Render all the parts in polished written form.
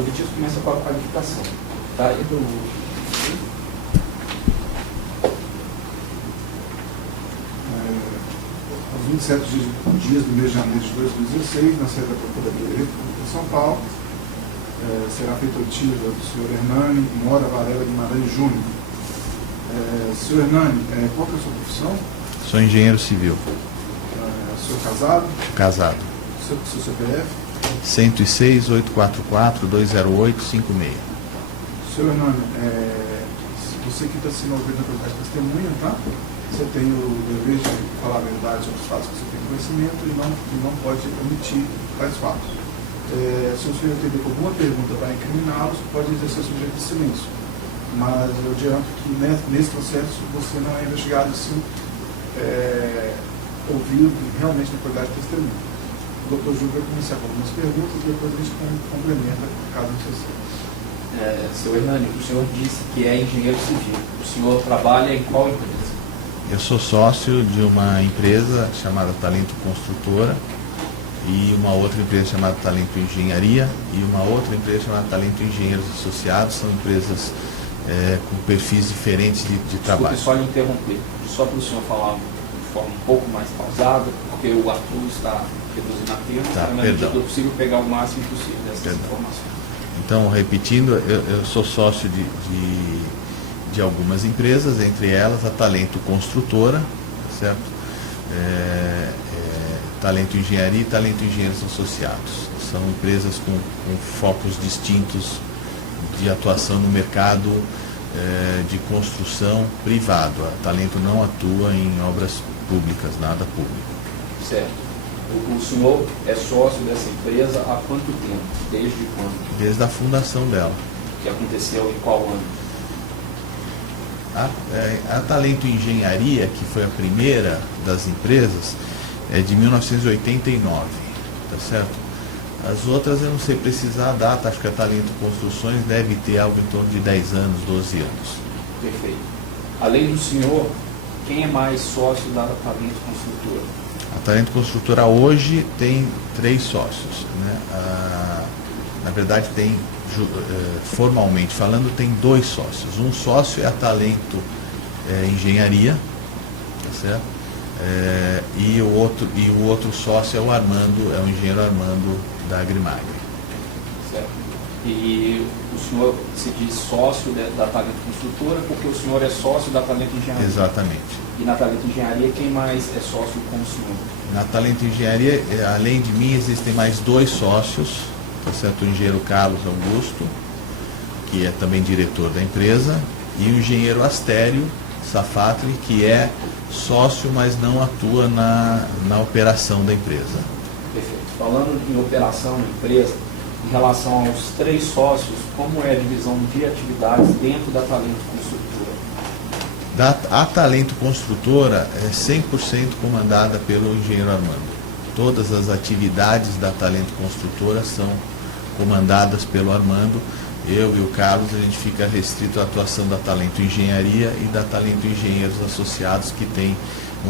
obtidos começa com a qualificação. Tá? E do... Aos 27 dias do mês de janeiro de 2016, na sede da Procuradoria de São Paulo, será feita a oitiva do senhor Hernani Mora Varela Guimarães Júnior. Senhor Hernani, qual que é a sua profissão? Sou engenheiro civil. O senhor casado? Casado. Seu CPF? 106-844-208-56. Senhor Hernani, você que está sendo ouvido na qualidade de testemunha, tá? Você tem o dever de falar a verdade sobre os fatos que você tem conhecimento e não pode omitir tais fatos. Se o senhor teve alguma pergunta para incriminá-los, pode exercer o seu direito de silêncio. Mas eu adianto que nesse processo você não é investigado, sim, ouvido realmente na qualidade de testemunha. O doutor Júlio vai começar com algumas perguntas e depois a gente complementa caso necessário. Seu Hernani, o senhor disse que é engenheiro civil. O senhor trabalha em qual empresa? Eu sou sócio de uma empresa chamada Talento Construtora e uma outra empresa chamada Talento Engenharia e uma outra empresa chamada Talento Engenheiros Associados. São empresas com perfis diferentes de trabalho. Desculpe só lhe interromper, só para o senhor falar de forma um pouco mais pausada, porque o Arthur está reduzindo a tempo, Tá, na medida do possível pegar o máximo possível dessas informações. Então, repetindo, eu sou sócio de algumas empresas, entre elas a Talento Construtora, certo? Talento Engenharia e Talento Engenheiros Associados. São empresas com focos distintos de atuação no mercado de construção privado. A Talento não atua em obras públicas, nada público. Certo. O senhor é sócio dessa empresa há quanto tempo? Desde quando? Desde a fundação dela. Que aconteceu em qual ano? A Talento Engenharia, que foi a primeira das empresas, é de 1989, tá certo? As outras eu não sei precisar a data, acho que a Talento Construções deve ter algo em torno de 10 anos, 12 anos. Perfeito. Além do senhor, quem é mais sócio da Talento Construtora? A Talento Construtora hoje tem 3 sócios, né? Na verdade tem, formalmente falando, tem 2 sócios. Um sócio é a Talento Engenharia, tá certo? E o outro sócio é o Armando, é o engenheiro Armando da Agrimagre. Certo. E o senhor se diz sócio da Talento Construtora porque o senhor é sócio da Talento Engenharia? Exatamente. E na Talento Engenharia, quem mais é sócio com o senhor? Na Talento Engenharia, além de mim, existem mais 2 sócios, tá certo? O engenheiro Carlos Augusto, que é também diretor da empresa, e o engenheiro Astério Safatli, que é sócio, mas não atua na operação da empresa. Perfeito. Falando em operação na empresa, em relação aos 3 sócios, como é a divisão de atividades dentro da Talento Construtora? A Talento Construtora é 100% comandada pelo engenheiro Armando. Todas as atividades da Talento Construtora são comandadas pelo Armando. Eu e o Carlos, a gente fica restrito à atuação da Talento Engenharia e da Talento Engenheiros Associados, que tem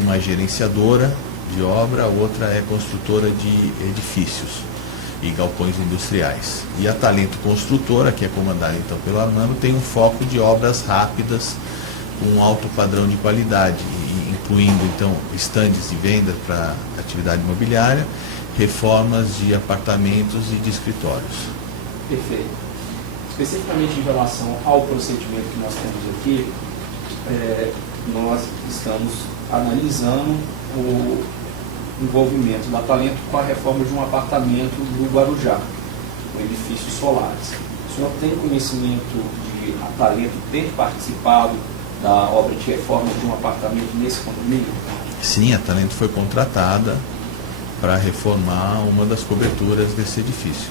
uma gerenciadora de obra, a outra é construtora de edifícios e galpões industriais. E a Talento Construtora, que é comandada então pelo Armando, tem um foco de obras rápidas com um alto padrão de qualidade, incluindo então estandes de venda para atividade imobiliária, reformas de apartamentos e de escritórios. Perfeito. Especificamente em relação ao procedimento que nós temos aqui, nós estamos analisando o envolvimento da Talento com a reforma de um apartamento do Guarujá, o edifício Solares. O senhor tem conhecimento de a Talento ter participado da obra de reforma de um apartamento nesse condomínio? Sim, a Talento foi contratada para reformar uma das coberturas desse edifício.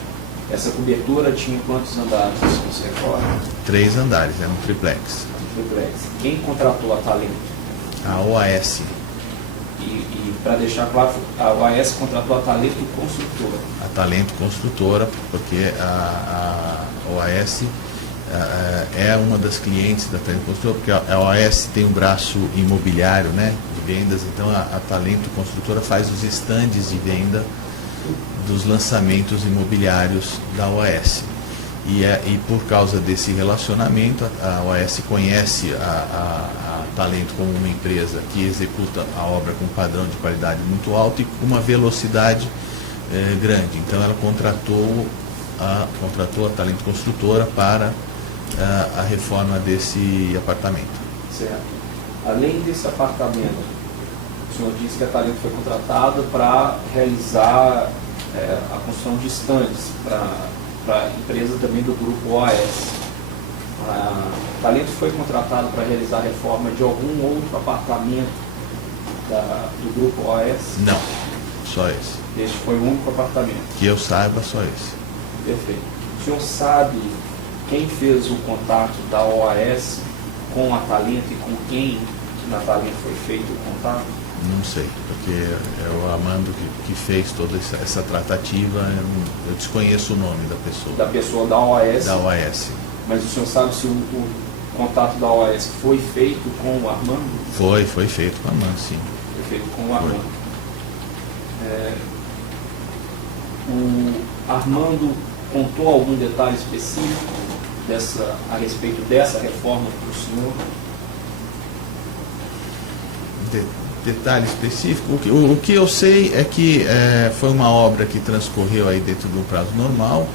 Essa cobertura tinha quantos andares, você recorda? 3 andares, era um triplex. Triplex. Quem contratou a Talento? A OAS. E para deixar claro, a OAS contratou a Talento Construtora. A Talento Construtora, porque a OAS é uma das clientes da Talento Construtora, porque a OAS tem um braço imobiliário, né, de vendas, então a Talento Construtora faz os estandes de venda dos lançamentos imobiliários da OAS. E por causa desse relacionamento, a OAS conhece a Talento como uma empresa que executa a obra com um padrão de qualidade muito alto e com uma velocidade grande. Então ela contratou a Talento Construtora para a reforma desse apartamento. Certo. Além desse apartamento, o senhor disse que a Talento foi contratada para realizar a construção de estandes para a empresa também do grupo OAS. A Talento foi contratado para realizar a reforma de algum outro apartamento do grupo OAS? Não, só esse. Este foi o único apartamento? Que eu saiba, só esse. Perfeito. O senhor sabe quem fez o contato da OAS com a Talento e com quem na Talento foi feito o contato? Não sei, porque é o Armando que fez toda essa tratativa, eu desconheço o nome da pessoa. Da pessoa da OAS? Da OAS. Mas o senhor sabe se o contato da OAS foi feito com o Armando? Foi feito com o Armando, sim. Foi feito com o Armando. O Armando contou algum detalhe específico a respeito dessa reforma para o senhor? Detalhe específico? O que eu sei é que foi uma obra que transcorreu aí dentro do prazo normal.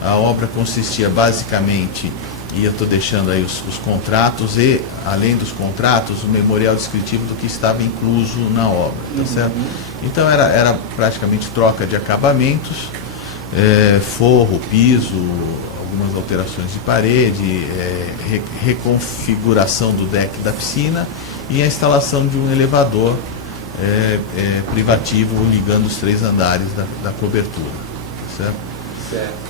A obra consistia basicamente, e eu estou deixando aí os contratos e, além dos contratos, o memorial descritivo do que estava incluso na obra, tá certo? Então era praticamente troca de acabamentos, forro, piso, algumas alterações de parede, reconfiguração do deck da piscina e a instalação de um elevador privativo ligando os 3 andares da cobertura, certo? Certo.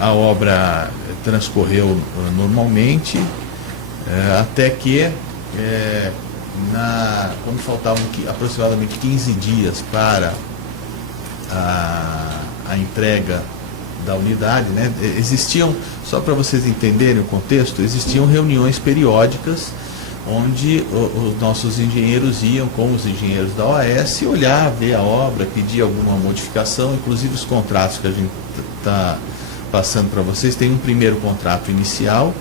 A obra transcorreu normalmente, até que quando faltavam aproximadamente 15 dias para a entrega da unidade, né, existiam, só para vocês entenderem o contexto, existiam reuniões periódicas onde os nossos engenheiros iam com os engenheiros da OAS olhar, ver a obra, pedir alguma modificação, inclusive os contratos que a gente está passando para vocês. Tem um primeiro contrato inicial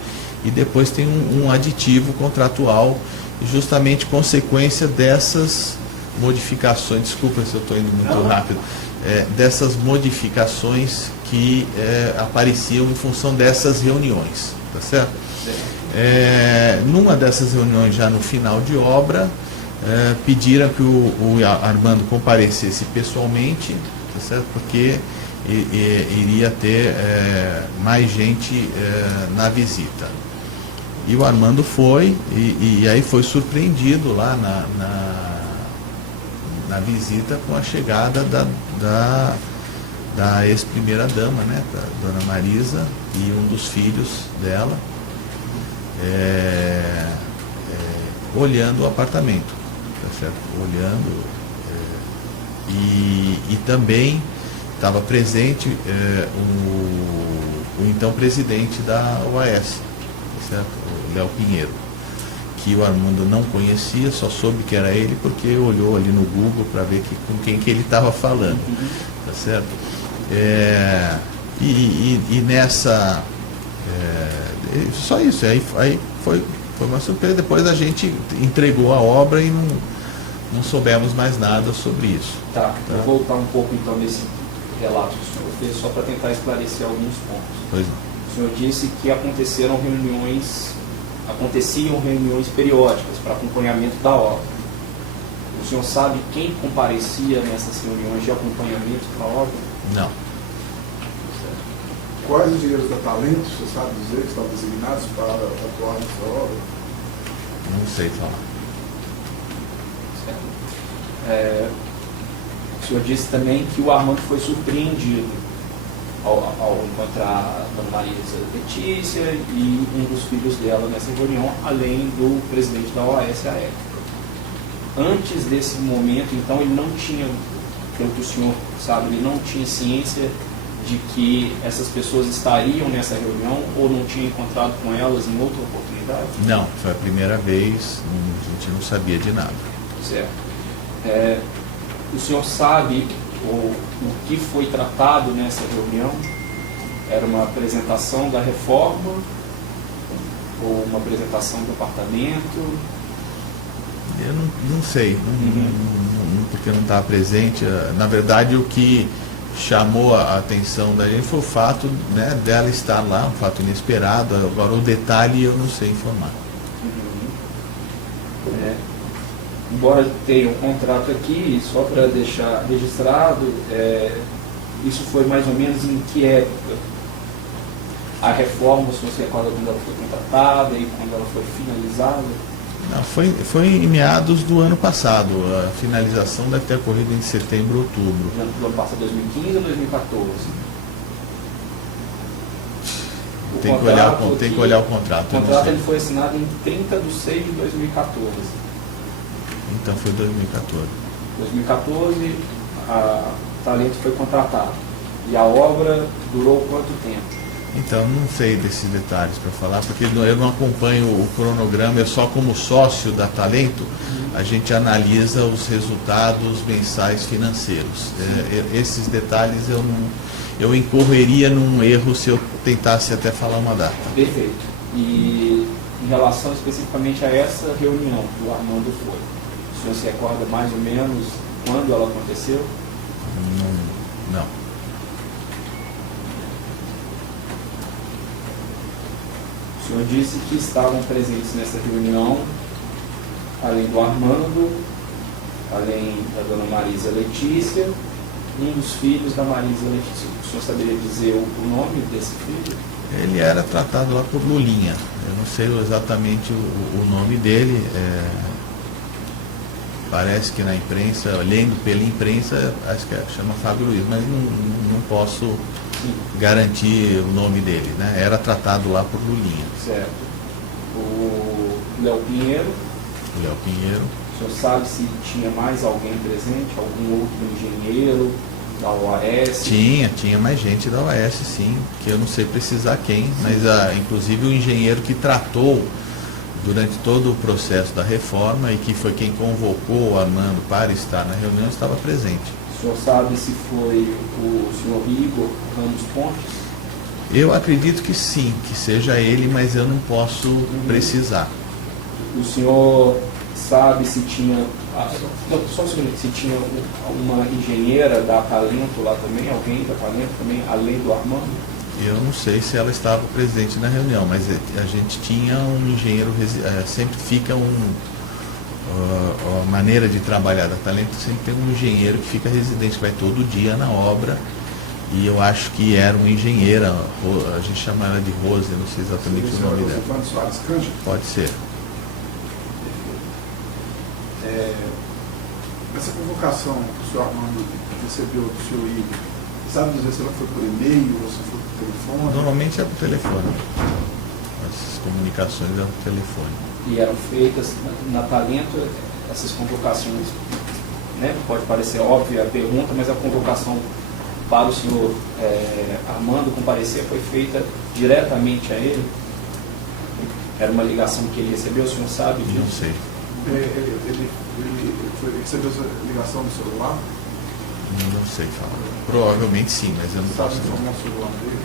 e depois tem um aditivo contratual, justamente consequência dessas modificações, desculpa se eu estou indo muito rápido, dessas modificações que apareciam em função dessas reuniões, tá certo? Numa dessas reuniões, já no final de obra, pediram que o Armando comparecesse pessoalmente, tá certo? Porque iria ter mais gente na visita. E o Armando foi, e aí foi surpreendido lá na visita com a chegada da ex-primeira-dama, né, da dona Marisa, e um dos filhos dela, olhando o apartamento, tá certo? Olhando, e também estava presente o então presidente da OAS, tá certo? O Léo Pinheiro, que o Armando não conhecia, só soube que era ele porque olhou ali no Google para ver com quem que ele estava falando, tá certo? E nessa... só isso, aí foi uma surpresa. Depois a gente entregou a obra e não soubemos mais nada sobre isso. Tá, vou voltar um pouco então nesse relato que o senhor fez, só para tentar esclarecer alguns pontos. Pois não. O senhor disse que aconteciam reuniões periódicas para acompanhamento da obra. O senhor sabe quem comparecia nessas reuniões de acompanhamento da obra? Não. Quais engenheiros da Talento, você sabe dizer, que estão designados para atuar nessa obra? Não sei falar. Certo. O senhor disse também que o Armando foi surpreendido ao encontrar a dona Marisa Letícia e um dos filhos dela nessa reunião, além do presidente da OAS à época. Antes desse momento, então, ele não tinha, pelo que o senhor sabe, ele não tinha ciência de que essas pessoas estariam nessa reunião ou não tinha encontrado com elas em outra oportunidade? Não, foi a primeira vez, a gente não sabia de nada. Certo. O senhor sabe o que foi tratado nessa reunião? Era uma apresentação da reforma ou uma apresentação do apartamento? Eu não sei, porque não estava presente. Na verdade, o que chamou a atenção da gente foi o fato, né, dela estar lá, um fato inesperado. Agora, o detalhe eu não sei informar. Embora tenha um contrato aqui, só para deixar registrado, isso foi mais ou menos em que época? A reforma, se você recorda quando ela foi contratada e quando ela foi finalizada? Não, foi em meados do ano passado. A finalização deve ter ocorrido em setembro, outubro. Do ano passado, 2015 ou 2014? Tem que olhar o contrato. O contrato ele foi assinado em 30 de 6 de 2014. Então foi 2014. 2014, a Talento foi contratado. E a obra durou quanto tempo? Então, não sei desses detalhes para falar, porque eu não acompanho o cronograma, eu só como sócio da Talento, a gente analisa os resultados mensais financeiros. Esses detalhes eu incorreria num erro se eu tentasse até falar uma data. Perfeito. E em relação especificamente a essa reunião que o Armando foi, o senhor se recorda mais ou menos quando ela aconteceu? Não. O senhor disse que estavam presentes nessa reunião, além do Armando, além da dona Marisa Letícia, um dos filhos da Marisa Letícia. O senhor saberia dizer o nome desse filho? Ele era tratado lá por Lulinha. Eu não sei exatamente o nome dele. Parece que na imprensa, lendo pela imprensa, acho que chama Fábio Luiz, mas não posso garantir o nome dele, né? Era tratado lá por Lulinha. Certo. O Léo Pinheiro. O Léo Pinheiro. O senhor sabe se tinha mais alguém presente? Algum outro engenheiro da OAS? Tinha mais gente da OAS, sim, que eu não sei precisar quem, mas inclusive o engenheiro que tratou durante todo o processo da reforma e que foi quem convocou o Armando para estar na reunião estava presente. O senhor sabe se foi o senhor Igor Ramos Pontes? Eu acredito que sim, que seja ele, mas eu não posso precisar. O senhor sabe se tinha, só um segundo, se tinha uma engenheira da Talento lá também, alguém da Talento também, além do Armando? Eu não sei se ela estava presente na reunião, mas a gente tinha um engenheiro, sempre fica a maneira de trabalhar da Talento, sempre tem um engenheiro que fica residente, que vai todo dia na obra, e eu acho que era uma engenheira, a gente chama ela de Rose, eu não sei exatamente o nome dela. Pode ser. Essa convocação que o senhor Armando recebeu do senhor Igor, sabe dizer se ela foi por e-mail ou se foi por telefone? Normalmente é por telefone. As comunicações eram por telefone. E eram feitas na Talento, essas convocações, né? Pode parecer óbvia a pergunta, mas a convocação para o senhor Armando comparecer foi feita diretamente a ele? Era uma ligação que ele recebeu, o senhor sabe disso? Não sei. Ele recebeu essa ligação do celular? Não sei falar. Provavelmente sim, mas eu não posso Sabe falar. o celular dele?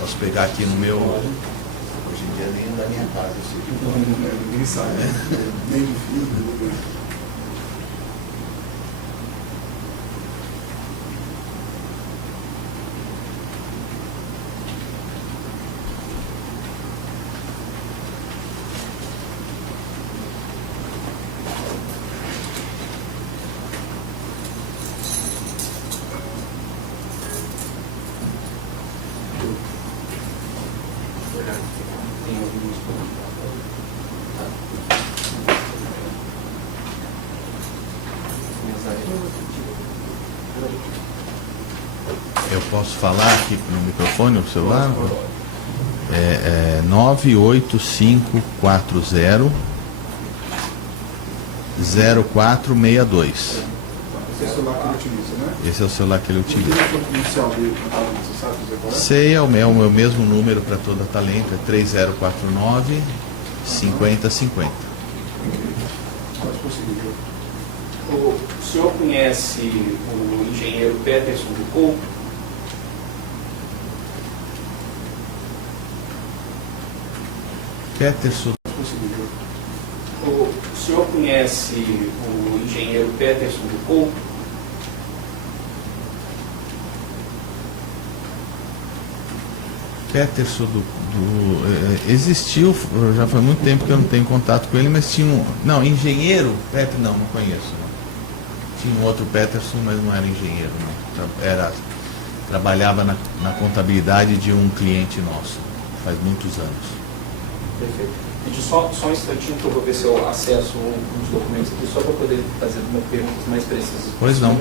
Posso pegar aqui no meu. Hoje em dia nem da minha casa, eu sei. Ninguém sabe, nem do filho. Tem alguns Eu posso falar aqui no microfone, no celular? 98540 0462. Esse é o celular que ele utiliza, né? Esse é o celular que ele O utiliza. telefone inicial dele, você sabe dizer qual é? Sei, é o meu mesmo número para toda Talento, é 3049 5050. Pode prosseguir. O senhor conhece o engenheiro Peterson do Couto? Peterson. O senhor conhece o engenheiro Peterson do Couto? Peterson existiu, já faz muito tempo que eu não tenho contato com ele, mas tinha um... Não, engenheiro? Não conheço. Não. Tinha um outro Peterson, mas não era engenheiro, não. Trabalhava na contabilidade de um cliente nosso, faz muitos anos. Perfeito. Gente, só um instantinho que eu vou ver se eu acesso uns documentos aqui, só para poder fazer uma perguntas mais precisas. Pois não.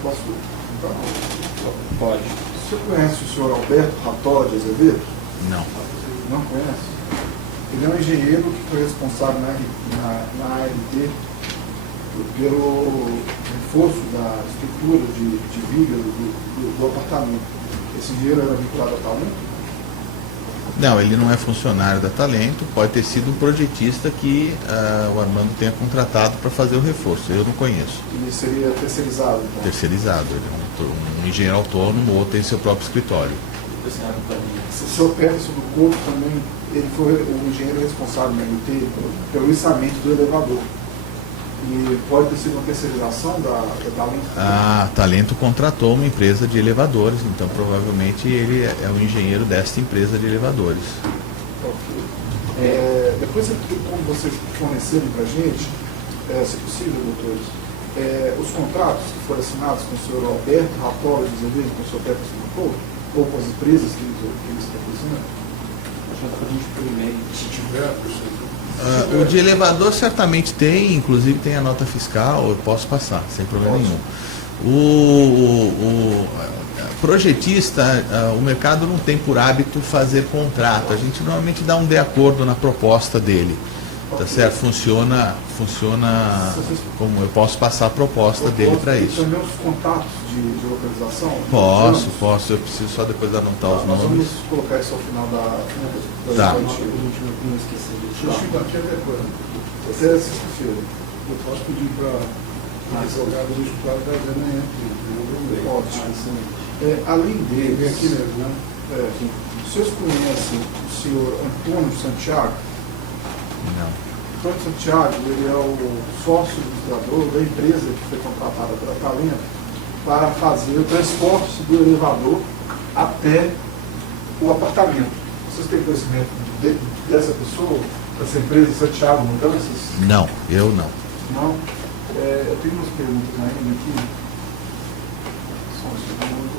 Posso? Então, pode. Você conhece o senhor Alberto Rató de Azevedo? Não. Não conhece? Ele é um engenheiro que foi responsável na ALT pelo reforço da estrutura de viga do apartamento. Esse engenheiro era vinculado a Talento? Não, ele não é funcionário da Talento, pode ter sido um projetista que o Armando tenha contratado para fazer o reforço, eu não conheço. Ele seria terceirizado, então? Terceirizado, ele é um engenheiro autônomo ou tem seu próprio escritório. O senhor Peterson do Couto também, ele foi o engenheiro responsável na LT pelo içamento do elevador. E pode ter sido uma terceirização da Talento? A Talento contratou uma empresa de elevadores, então provavelmente ele é o engenheiro desta empresa de elevadores. Ok. Depois, como vocês fornecerem para a gente, se possível, doutores, os contratos que foram assinados com o senhor Alberto Rató de Azevedo, com o senhor Peterson do Couto, ou com as empresas que eles representam? Se tiver, O de elevador certamente tem, inclusive tem a nota fiscal, eu posso passar, sem problema nenhum. O projetista, o mercado não tem por hábito fazer contrato, a gente normalmente dá um de acordo na proposta dele. Tá certo? Funciona como eu posso passar a proposta dele para isso. Também os contatos de localização? Posso, eu preciso só depois anotar os nós nomes. vamos colocar isso ao final da Tá. Deixa eu explicar aqui a coisa. Essa é sexta-feira. Eu posso pedir para o advogado do escritório da manhã aqui. Ótimo. Além dele, aqui mesmo, né? Vocês conhecem o senhor Antônio Santiago? Não. Antônio Santiago, ele é o sócio administrador da empresa que foi contratada pela Talento para fazer o transporte do elevador até o apartamento. Vocês têm conhecimento dessa pessoa, dessa empresa, Santiago Mudanças? Não, eu não. Não? Eu tenho umas perguntas ainda aqui. Só um segundo.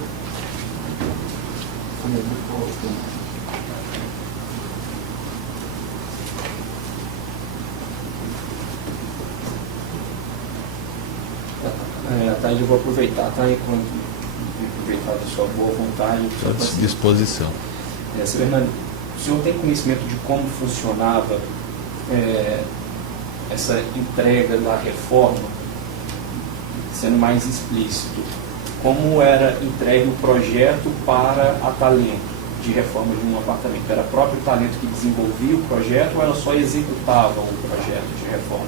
À tarde eu vou aproveitar, tá? Enquanto aproveitar da sua boa vontade. Estou à disposição. Sr. Fernando, o senhor tem conhecimento de como funcionava essa entrega da reforma, sendo mais explícito? Como era entregue o projeto para a Talento? de reforma de um apartamento? Era o próprio talento que desenvolvia o projeto ou ela só executava o projeto de reforma?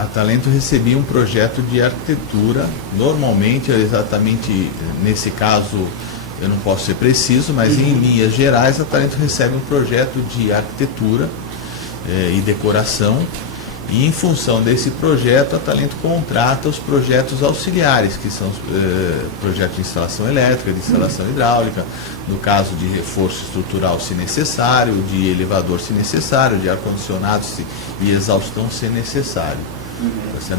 A Talento recebia um projeto de arquitetura, normalmente, exatamente nesse caso, eu não posso ser preciso, mas em linhas gerais, a Talento recebe um projeto de arquitetura e decoração, e em função desse projeto, a Talento contrata os projetos auxiliares, que são os projetos de instalação elétrica, de instalação hidráulica, no caso de reforço estrutural se necessário, de elevador se necessário, de ar-condicionado e exaustão se necessário.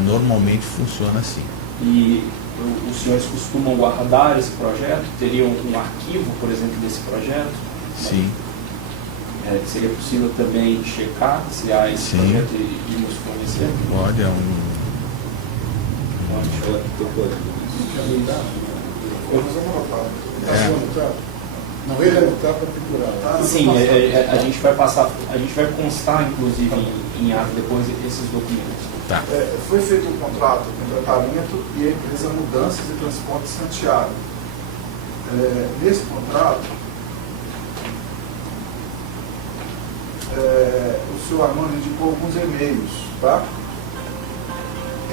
Normalmente funciona assim. E os senhores costumam guardar esse projeto? Teriam um arquivo, por exemplo, desse projeto? Sim. Seria possível também checar se há esse Sim. projeto e nos fornecer? Pode, Não ele anotar para procurar. Sim, a gente vai passar, a gente vai constar, inclusive, em ato depois esses documentos. Tá. Foi feito um contrato entre a Talento e a empresa Mudanças e Transportes Santiago. Nesse contrato, o senhor Armando indicou alguns e-mails, tá?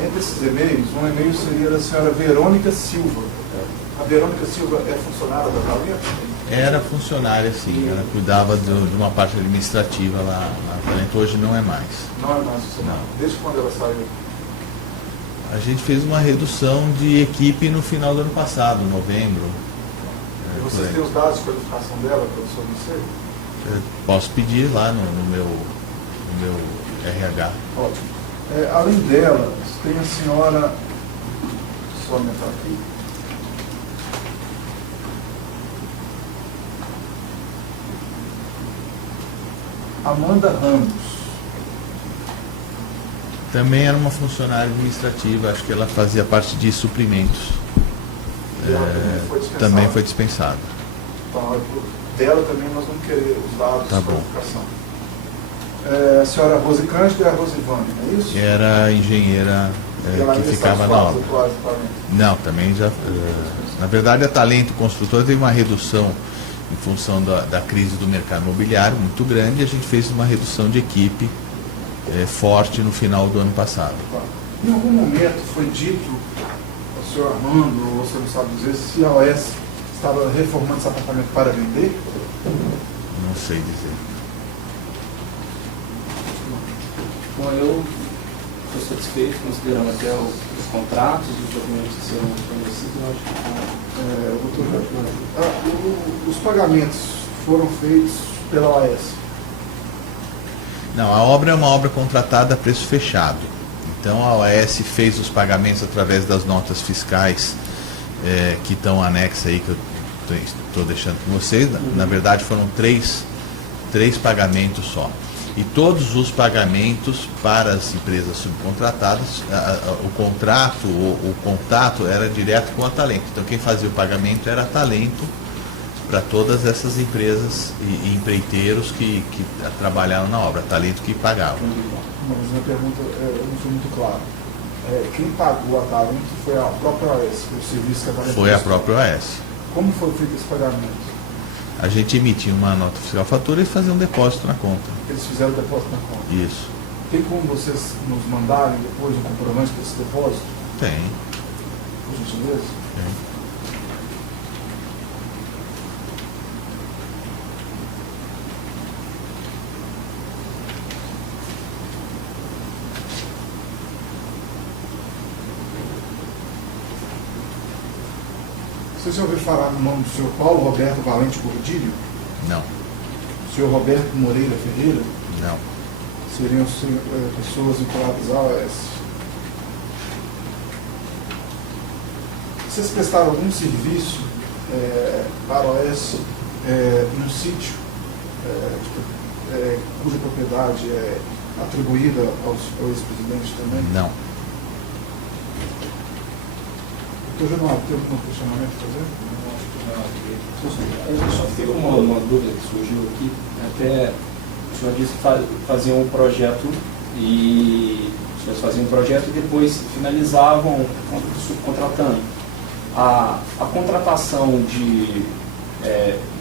Entre esses e-mails, um e-mail seria da senhora Verônica Silva. A Verônica Silva é funcionária da Talento? Era funcionária, sim. Ela cuidava de uma parte administrativa lá na Talento, hoje não é mais. Não é mais funcionária. Não. Desde quando ela saiu? A gente fez uma redução de equipe no final do ano passado, novembro. E vocês têm os dados de qualificação dela para o senhor conhecer? Eu posso pedir lá no meu RH. Ótimo. Além dela, tem a senhora, deixa eu só aumentar aqui, Amanda Ramos. Também era uma funcionária administrativa, acho que ela fazia parte de suprimentos. E ela também foi dispensada. Também foi dispensada. Então, dela também nós vamos querer os dados Tá de bom. qualificação. A senhora Rose Cândido e a Rosivane, não é isso? Era a engenheira E ela que ainda ficava está na nos obra. quadros atuais do Talento. Não, também já. Na verdade, a Talento Construtora teve uma redução em função da crise do mercado imobiliário muito grande, e a gente fez uma redução de equipe forte no final do ano passado. Em algum momento foi dito ao senhor Armando, ou você não sabe dizer, se a OS estava reformando esse apartamento para vender? Não sei dizer. Bom, eu estou satisfeito, considerando até os contratos e os documentos que serão fornecidos, eu acho que os pagamentos foram feitos pela OAS? Não, a obra é uma obra contratada a preço fechado. Então a OAS fez os pagamentos através das notas fiscais que estão anexas aí, que eu estou deixando com vocês. Na verdade foram três pagamentos só. E todos os pagamentos para as empresas subcontratadas, o contato era direto com a Talento. Então quem fazia o pagamento era a Talento para todas essas empresas e empreiteiros que trabalharam na obra. Talento que pagava. Mas minha pergunta não foi muito clara. Quem pagou a Talento foi a própria OAS, o serviço que a Talento Foi a prestou. própria OAS. Como foi feito esse pagamento? A gente emitia uma nota fiscal fatura e fazia um depósito na conta. Eles fizeram o depósito na conta. Isso. Tem como vocês nos mandarem depois um comprovante desse depósito? Tem. Por gentileza? Tem. Você já ouviu falar no nome do senhor Paulo Roberto Valente Gordilho? Não. O senhor Roberto Moreira Ferreira? Não. Seriam pessoas vinculadas à OAS. Vocês prestaram algum serviço para a OAS num sítio cuja propriedade é atribuída ao ex-presidente também? Não. Doutor Januário, tem algum questionamento a fazer? Eu só fico uma dúvida que surgiu aqui. Até o senhor disse que faziam um projeto e os senhores faziam um projeto e depois finalizavam subcontratando. A contratação de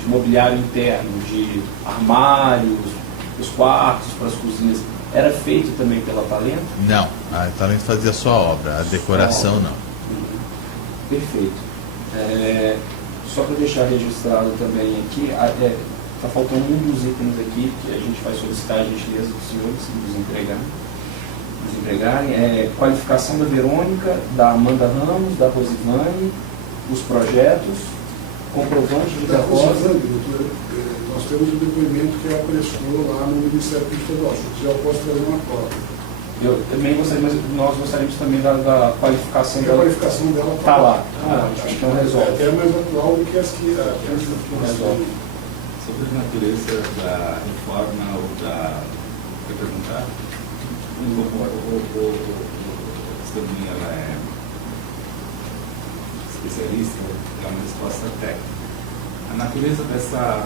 mobiliário interno, de armários, os quartos para as cozinhas, era feito também pela Talento? Não, a Talento fazia só a obra, a decoração não. Perfeito. Só para deixar registrado também aqui, está faltando um dos itens aqui que a gente vai solicitar a gentileza dos senhores nos entregarem, qualificação da Verônica, da Amanda Ramos, da Rosivane, os projetos, comprovante de depósito. Nós temos um depoimento que ela prestou lá no Ministério Público Estadual. Se quiser, eu posso trazer uma cópia. Eu também gostaria, mas nós gostaríamos também da qualificação dela. A qualificação dela está lá. Então resolve. É mais atual do que as que resolve. Sobre a natureza da reforma ou da... Quer perguntar? A Estelinha, ela é especialista, é uma resposta técnica. A natureza dessa...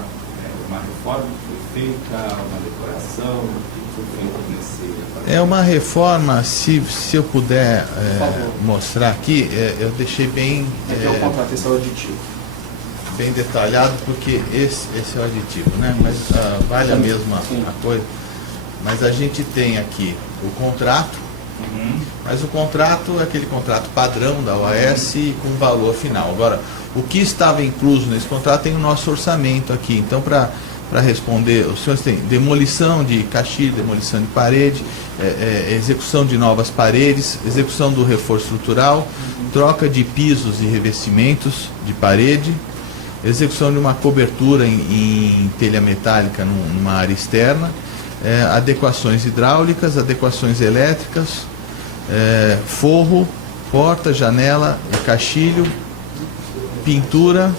uma reforma que foi feita, uma decoração, o que foi feito nesse... É uma reforma, se eu puder mostrar aqui, eu deixei bem... Aqui é o contrato, esse é o aditivo. Bem detalhado, porque esse é o aditivo, né? Mas vale a mesma coisa. Mas a gente tem aqui o contrato, mas o contrato é aquele contrato padrão da OAS com valor final. Agora, o que estava incluso nesse contrato tem o nosso orçamento aqui. Então, para responder, os senhores têm demolição de caixilha, demolição de parede, execução de novas paredes, execução do reforço estrutural, troca de pisos e revestimentos de parede, execução de uma cobertura em telha metálica numa área externa, adequações hidráulicas, adequações elétricas, forro, porta, janela, caixilho, pintura,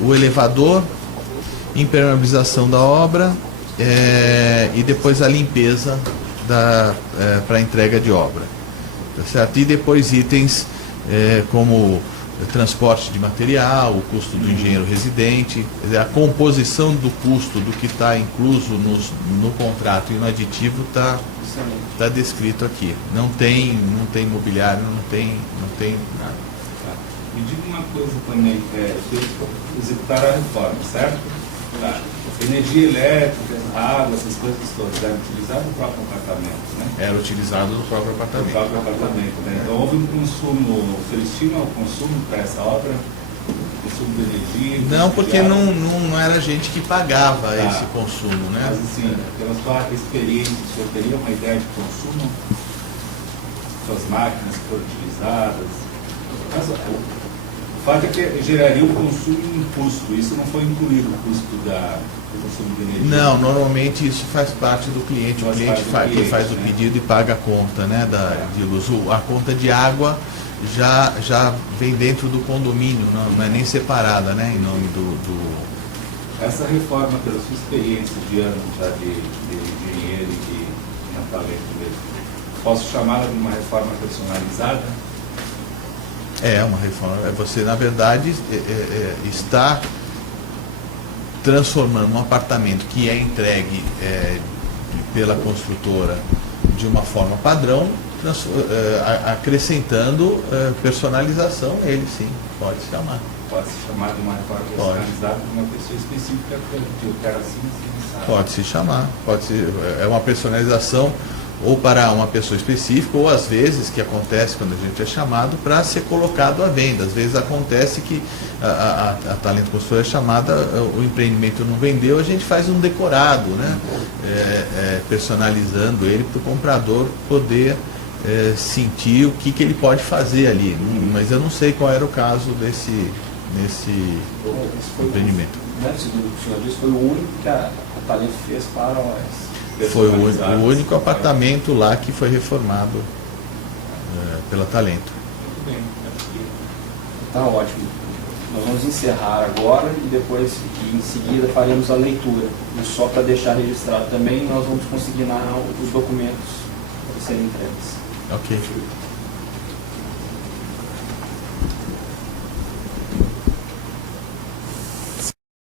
o elevador, impermeabilização da obra e depois a limpeza para entrega de obra. Tá certo? E depois itens como transporte de material, o custo do engenheiro residente, quer dizer, a composição do custo do que está incluso no contrato e no aditivo está descrito aqui. Não tem imobiliário, não tem nada. Me diga uma coisa também, executar a reforma, certo? Tá. Energia elétrica, água, essas coisas todas, eram utilizadas no próprio apartamento, né? Era utilizado no próprio apartamento. No próprio apartamento, né? Então houve um consumo, você estima o consumo para essa obra? Consumo de energia? Não, porque não era a gente que pagava esse consumo, né? Mas assim, pela sua experiência, o senhor teria uma ideia de consumo? Suas máquinas que foram utilizadas? Mas, o fato é que geraria o consumo em custo, isso não foi incluído no custo do consumo de energia? Não, normalmente isso faz parte do cliente, o cliente que faz o pedido e paga a conta, né, de luz. A conta de água já vem dentro do condomínio, não é nem separada, né, em nome do... Essa reforma, pela sua experiência de anos já de engenheiro e de talento mesmo, posso chamá-la de uma reforma personalizada? É uma reforma. Você, na verdade, está transformando um apartamento que é entregue pela construtora de uma forma padrão, acrescentando personalização nele, sim. Pode se chamar. Pode se chamar de uma reforma personalizada de uma pessoa específica que eu quero assim, sabe? Pode se chamar. É uma personalização ou para uma pessoa específica, ou às vezes, que acontece quando a gente é chamado, para ser colocado à venda. Às vezes acontece que a Talento Construtora é chamada, o empreendimento não vendeu, a gente faz um decorado, né? Personalizando ele para o comprador poder sentir o que ele pode fazer ali. Mas eu não sei qual era o caso nesse empreendimento. Segundo o senhor disse, foi o único que a Talento fez para a OAS. Foi o único apartamento lá que foi reformado pela Talento. Muito bem, Tá ótimo. Nós vamos encerrar agora e depois, em seguida, faremos a leitura. E só para deixar registrado também, nós vamos consignar os documentos para serem entregues. Ok.